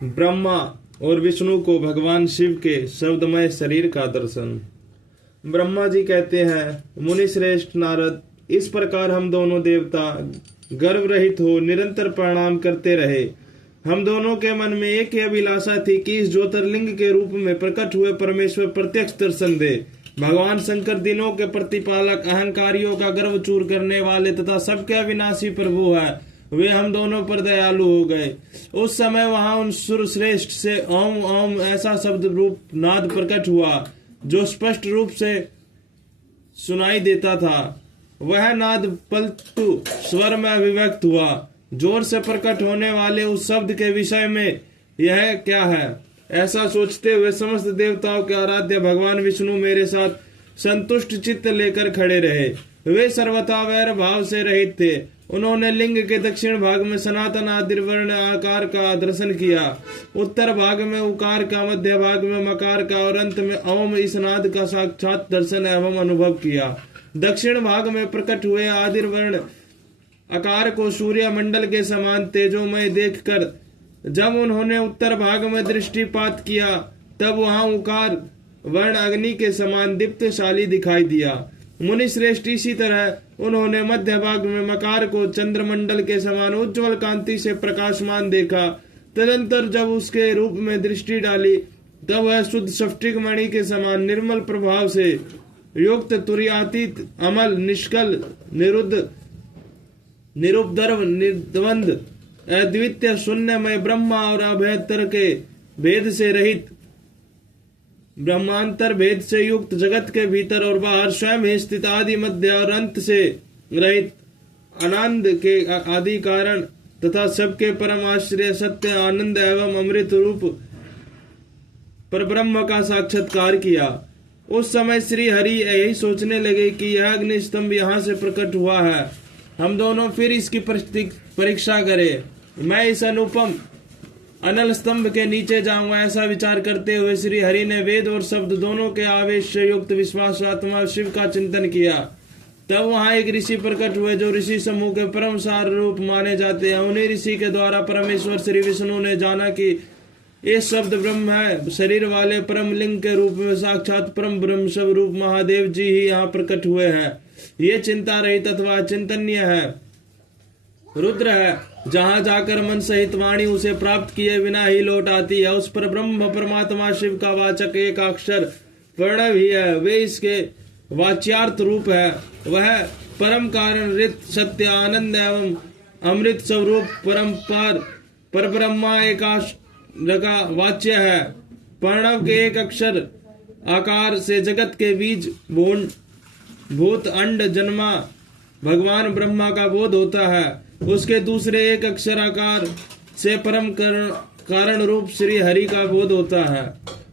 ब्रह्मा और विष्णु को भगवान शिव के शब्दमय शरीर का दर्शन। ब्रह्मा जी कहते हैं, मुनि श्रेष्ठ नारद, इस प्रकार हम दोनों देवता गर्व रहित हो निरंतर प्रणाम करते रहे। हम दोनों के मन में एक ही अभिलाषा थी कि इस ज्योतिर्लिंग के रूप में प्रकट हुए परमेश्वर प्रत्यक्ष दर्शन दे। भगवान शंकर दिनों के प्रतिपालक, अहंकारियों का गर्व चूर करने वाले तथा सबके अविनाशी प्रभु है, वे हम दोनों पर दयालु हो गए। उस समय वहां उन सुर श्रेष्ठ से ओम ओम ऐसा शब्द रूप नाद प्रकट हुआ जो स्पष्ट रूप से सुनाई देता था। वह नाद पलटू स्वर में अभिव्यक्त हुआ। जोर से प्रकट होने वाले उस शब्द के विषय में यह क्या है, ऐसा सोचते हुए समस्त देवताओं के आराध्य भगवान विष्णु मेरे साथ संतुष्ट चित्त लेकर खड़े रहे। वे सर्वथा वैर भाव से रहित थे। उन्होंने लिंग के दक्षिण भाग में सनातन आदिर्वर्ण आकार का दर्शन किया, उत्तर भाग में उकार का, मध्य भाग में मकार का और अंत में ओम इस नाद का साक्षात दर्शन एवं अनुभव किया। दक्षिण भाग में प्रकट हुए आदिर्वर्ण आकार को सूर्य मंडल के समान तेजोमय देखकर जब उन्होंने उत्तर भाग में दृष्टिपात किया, तब वहां उकार वर्ण अग्नि के समान दीप्तशाली दिखाई दिया। मुनि श्रेष्ठ, इसी तरह उन्होंने मध्य भाग में मकार को चंद्रमंडल के समान उज्ज्वल कांति से प्रकाशमान देखा। तदंतर जब उसके रूप में दृष्टि डाली, तब वह शुद्ध स्फटिक मणि के समान निर्मल प्रभाव से युक्त, तुर्यातीत, अमल, निष्कल, निरुद्ध, निरुपद्रव, निर्द्वंद, अद्वितीय, शून्यमय, ब्रह्मा और अभयतर के भेद से रहित, ब्रह्मांतर भेद से युक्त, जगत के भीतर और बाहर स्वयं ही स्थित, आदि मध्य और अंत से रहित, आनंद के आदि कारण तथा सबके परम आश्रय, सत्य, आनंद एवं अमृत रूप पर ब्रह्म का साक्षात्कार किया। उस समय श्री हरि यही सोचने लगे कि यह अग्नि स्तंभ यहाँ से प्रकट हुआ है, हम दोनों फिर इसकी परीक्षा करें। मैं इस अनुपम अनल स्तंभ के नीचे जाऊंगा। ऐसा विचार करते हुए श्री हरि ने वेद और शब्द दोनों के आवेश से युक्त विश्वासात्मा शिव का चिंतन किया। तब वहां एक ऋषि प्रकट हुए जो ऋषि समूह के परम सार रूप माने जाते हैं। उन्हीं ऋषि के द्वारा परमेश्वर श्री विष्णु ने जाना कि इस शब्द ब्रह्म है शरीर वाले परम लिंग के रूप में साक्षात परम ब्रह्म स्वरूप महादेव जी ही यहाँ प्रकट हुए हैं। ये चिंता रहित अथवा चिंतनीय है, रुद्र है, जहां जाकर मन सहित वाणी उसे प्राप्त किए बिना ही लौट आती है। उस पर ब्रह्म परमात्मा शिव का वाचक एक अक्षर प्रणव ही है, वे इसके वाच्यार्थ रूप है। वह परम कारण, रित, सत्य, आनंद एवं अमृत स्वरूप परम्पार पर ब्रह्मा एकाश का वाच्य है। प्रणव के एक अक्षर आकार से जगत के बीज भूत अंड जन्मा भगवान ब्रह्मा का बोध होता है। उसके दूसरे एक अक्षर आकार से परम कारण रूप श्री हरि का बोध होता है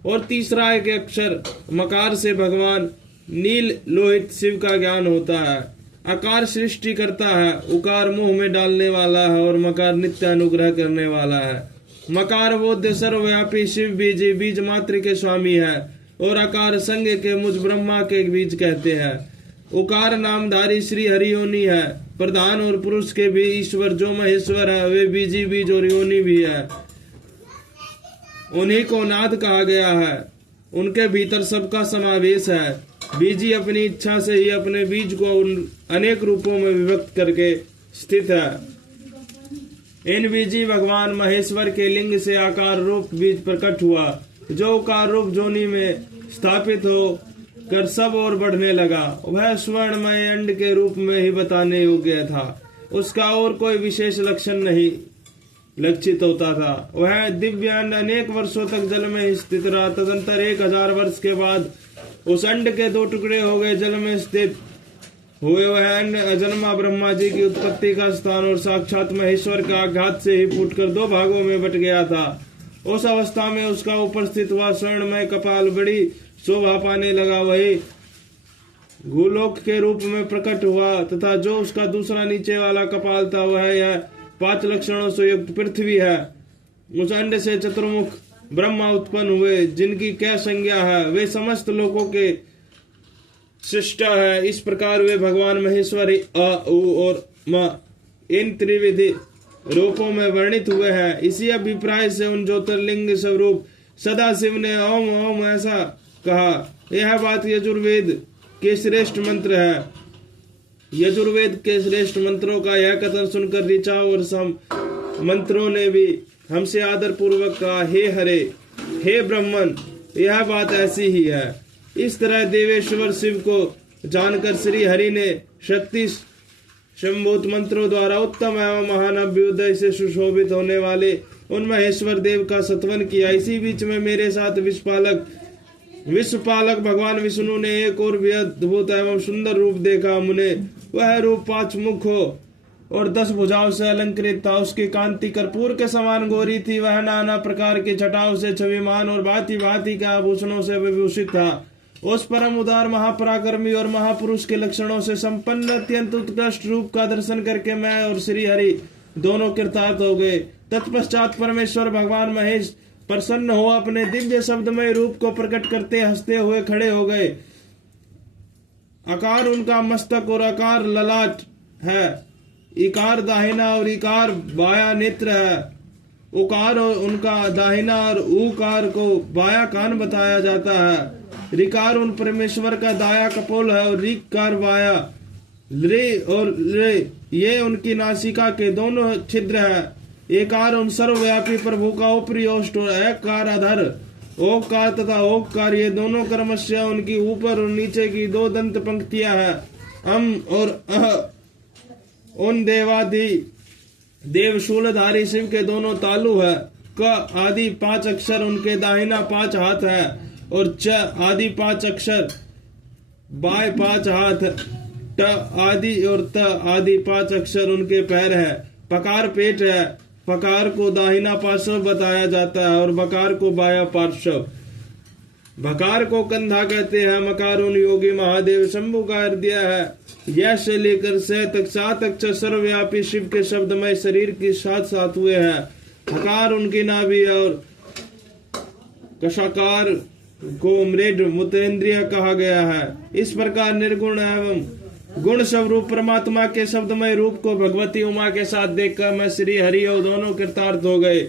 और तीसरा एक अक्षर मकार से भगवान नील लोहित शिव का ज्ञान होता है। आकार सृष्टि करता है, उकार मुंह में डालने वाला है और मकार नित्य अनुग्रह करने वाला है। मकार बोध्य सर्वव्यापी शिव बीज बीज मात्र के स्वामी है और आकार संग के मुझ ब्रह्मा के बीज कहते हैं। उकार नामधारी श्री हरि योनि है, प्रधान और पुरुष के भी ईश्वर जो महेश्वर है, वे बीजी बीज और योनि भी है। उन्हीं को नाद कहा गया है, उनके भीतर सबका समावेश है। बीजी अपनी इच्छा से ही अपने बीज को अनेक रूपों में विभक्त करके स्थित है। इन बीजी भगवान महेश्वर के लिंग से आकार रूप बीज प्रकट हुआ, जो उकार रूप जोनि में स्थापित हो कर सब और बढ़ने लगा। वह स्वर्णमय अंड के रूप में ही बताने योग्य था, उसका और कोई विशेष लक्षण नहीं लक्षित होता था। वह दिव्य अंड अनेक वर्षों तक जल में स्थित रहा। तदंतर 1000 वर्ष के बाद उस अंड के 2 टुकड़े हो गए। जल में स्थित हुए वह अंड अजन्मा ब्रह्मा जी की उत्पत्ति का स्थान और साक्षात महेश्वर का आघात से ही फूटकर 2 भागों में बट गया था। उस अवस्था में उसका ऊपर स्थित हुआ स्वर्णमय कपाल बड़ी शोभा पाने लगा। वही भूलोक के रूप में प्रकट हुआ तथा जो उसका दूसरा नीचे वाला कपाल था, वह यह 5 लक्षणों से युक्त पृथ्वी है। उस अंड से चतुर्मुख ब्रह्मा उत्पन्न हुए, जिनकी क्या संज्ञा है, वे समस्त लोगों के सृष्टा है। इस प्रकार वे भगवान महेश्वर अ, उ और म इन त्रिविधि रूपों में वर्णित हुए हैं। इसी अभिप्राय से उन ज्योतिर्लिंग स्वरूप सदाशिव ने ओम ओम ऐसा कहा। यह बात यजुर्वेद के श्रेष्ठ मंत्र है। यजुर्वेद के श्रेष्ठ मंत्रों का यह कथन सुनकर ऋचा और सम मंत्रों ने भी हमसे आदर पूर्वक कहा, हे हरे, हे ब्रह्मन, यह बात ऐसी ही है। इस तरह देवेश्वर शिव को जानकर श्री हरि ने शक्ति संभूत मंत्रों द्वारा उत्तम एवं महान अभ्युदय से सुशोभित होने वाले उन महेश्वर देव का सत्वन किया। इसी बीच में मेरे साथ विश्वपालक भगवान विष्णु ने एक और भी अद्भुत एवं सुंदर रूप देखा। मुने वह रूप 5 मुख हो और 10 भुजाओं से अलंकृत था। उसकी कांति कर्पूर के समान गोरी थी। वह नाना प्रकार के छटाओं से छविमान और भांति भांति के आभूषणों से विभूषित था। उस परम उदार महापराक्रमी और महापुरुष के लक्षणों से संपन्न अत्यंत उत्कृष्ट रूप का दर्शन करके मैं और श्री हरि दोनों कृतार्थ हो गए। तत्पश्चात परमेश्वर भगवान महेश प्रसन्न हो अपने दिव्य शब्दमय रूप को प्रकट करते हंसते हुए खड़े हो गए। आकार उनका मस्तक और आकार ललाट है। इकार दाहिना और इकार बाया नेत्र है। उकार और उनका दाहिना और उकार को बाया कान बताया जाता है। ऋकार उन परमेश्वर का दाया कपोल है और ऋकार बाया। रे और रे ये उनकी नासिका के दोनों छिद्र है। एकार उन सर्वव्यापी प्रभु का ऊपरी ओष्ठ और एकार अधर। ओकार तथा ओकार ये दोनों कर्मश्य उनकी ऊपर और नीचे की 2 दंत पंक्तियां हैं। अम और अह उन देवादि देव शूलधारी शिव के दोनों तालु है। क आदि 5 अक्षर उनके दाहिना 5 हाथ है और च आदि 5 अक्षर बाएं 5 हाथ। ट आदि और त आदि 5 अक्षर उनके पैर है। पकार पेट है। पकार को दाहिना पार्श्व बताया जाता है और बकार को बाया पार्श्व। भकार को कंधा कहते हैं। मकार उन योगी महादेव शंभु का हृदय है। यह से लेकर स तक 7 अक्षर सर्वव्यापी शिव के शब्दमय शरीर के साथ साथ हुए हैं। हकार उनकी नाभि और कशाकार को मृड मूत्रेंद्रिय कहा गया है। इस प्रकार निर्गुण एवं गुण स्वरूप परमात्मा के शब्दमय रूप को भगवती उमा के साथ देखकर मैं श्री हरि और दोनों कृतार्थ हो गए।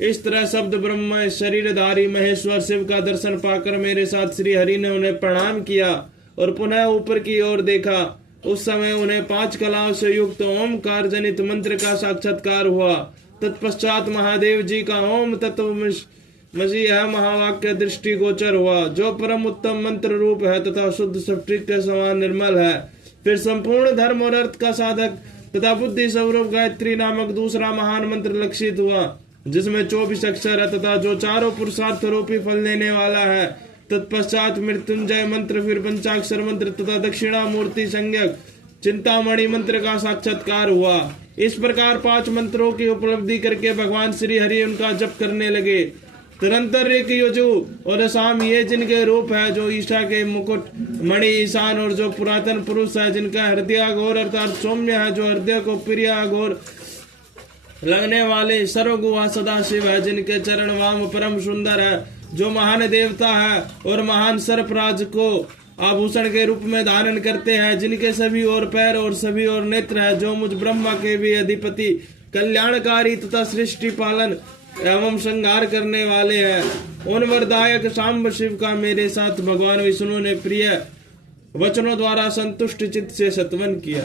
इस तरह शब्द ब्रह्म शरीरधारी महेश्वर शिव का दर्शन पाकर मेरे साथ श्री हरि ने उन्हें प्रणाम किया और पुनः ऊपर की ओर देखा। उस समय उन्हें 5 कलाओं से युक्त ओमकार जनित मंत्र का साक्षात्कार हुआ। तत्पश्चात महादेव जी का ओम तत्वमसि यह महावाक्य दृष्टि गोचर हुआ, जो परम उत्तम मंत्र रूप है तथा शुद्ध स्फटिक के समान निर्मल है। फिर संपूर्ण धर्म और अर्थ का साधक तथा बुद्धि स्वरूप गायत्री नामक दूसरा महान मंत्र लक्षित हुआ, जिसमें 24 अक्षर है तथा जो चारों पुरुषार्थ रूपी फल देने वाला है। तत्पश्चात मृत्युंजय मंत्र, फिर पंचाक्षर मंत्र तथा दक्षिणा मूर्ति संज्ञक चिंतामणि मंत्र का साक्षात्कार हुआ। इस प्रकार 5 मंत्रों की उपलब्धि करके भगवान श्री हरि उनका जप करने लगे। तदंतर एक यजु और असाम ये जिनके रूप है, जो ईशा के मुकुट मणि ईशान और जो पुरातन पुरुष है, जिनका हृदय अघोर अर्थात सौम्य है, जो हृदय को प्रिय अघोर लगने वाले सर्वगुहा सदाशिव है, जिनके चरण वाम परम सुंदर है, जो महान देवता है और महान सर्पराज को आभूषण के रूप में धारण करते हैं, जिनके सभी और पैर और सभी और नेत्र है, जो मुझ ब्रह्मा के भी अधिपति कल्याणकारी तथा सृष्टि पालन एवं संहार करने वाले हैं। उन वरदायक सांब शिव का मेरे साथ भगवान विष्णु ने प्रिय वचनों द्वारा संतुष्ट चित्त से सत्वन किया।